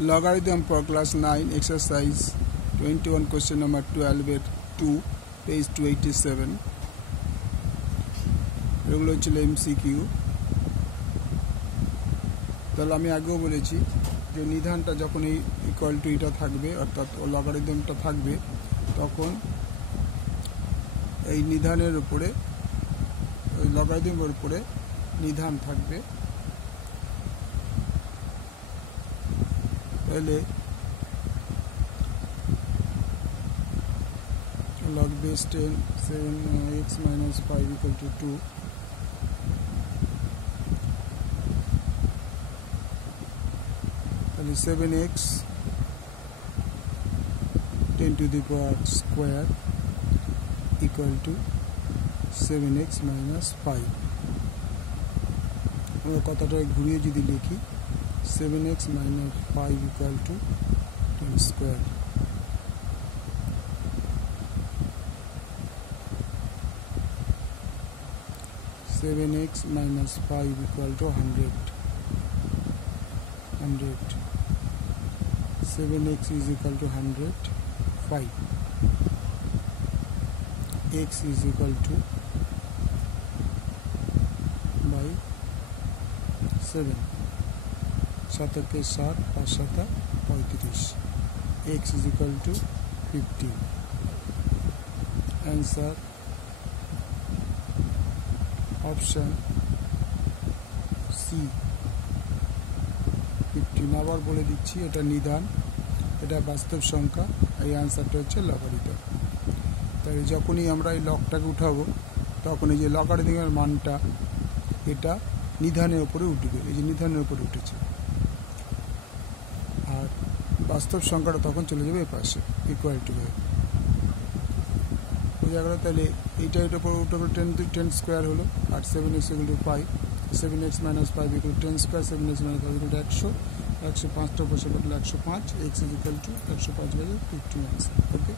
Logarithm for class 9 exercise 21 question number 12 এর 2 page 287 এগুলো হচ্ছে এমসিকিউ। তাহলে আমি আগেও বলেছি যে নিধানটা যখন এই ইকুয়াল টু এটা থাকবে অর্থাৎ লগারিদমটা থাকবে তখন এই নিধানের উপরে ওই লগারিদমের উপরে নিধান থাকবে। তাহলে log base 10 7x minus 5 equal to 2 তাহলে 7x 10 to the power square equal to 7x minus 5। আমরা কথাটা ঘুরিয়ে যদি লিখি 7x minus 5 equal to 10 square। Seven x minus 5 equal to 100. 7x is equal to 100. 5 x is equal to by 7 7 के 7 5 7 35 x is equal to 15। answer option C 15। আবার বলে দিচ্ছি এটা নিধান, এটা বাস্তব সংখ্যা, এই আনসারটা হচ্ছে লগারিদম। তাই যখনই আমরা এই লগটাকে উঠাবো তখন এই যে লগারিদমের মানটা এটা নিধানের উপরে উঠবে, এই যে নিধানের উপরে উঠেছে, আর বাস্তব সংখ্যাটা তখন চলে যাবে এই পাশে ইকুয়াল টু হয়ে ওই জায়গাটা। তাহলে এইটা এটার উপর উঠে 10 স্কোয়ার হলো, আর 7x equal to 5, 7x minus 5 equal to 10 square, 7x minus 5 equal to 100, 105টা বসে কাটলে 105, x equal to 105 by 15 answer. Okay.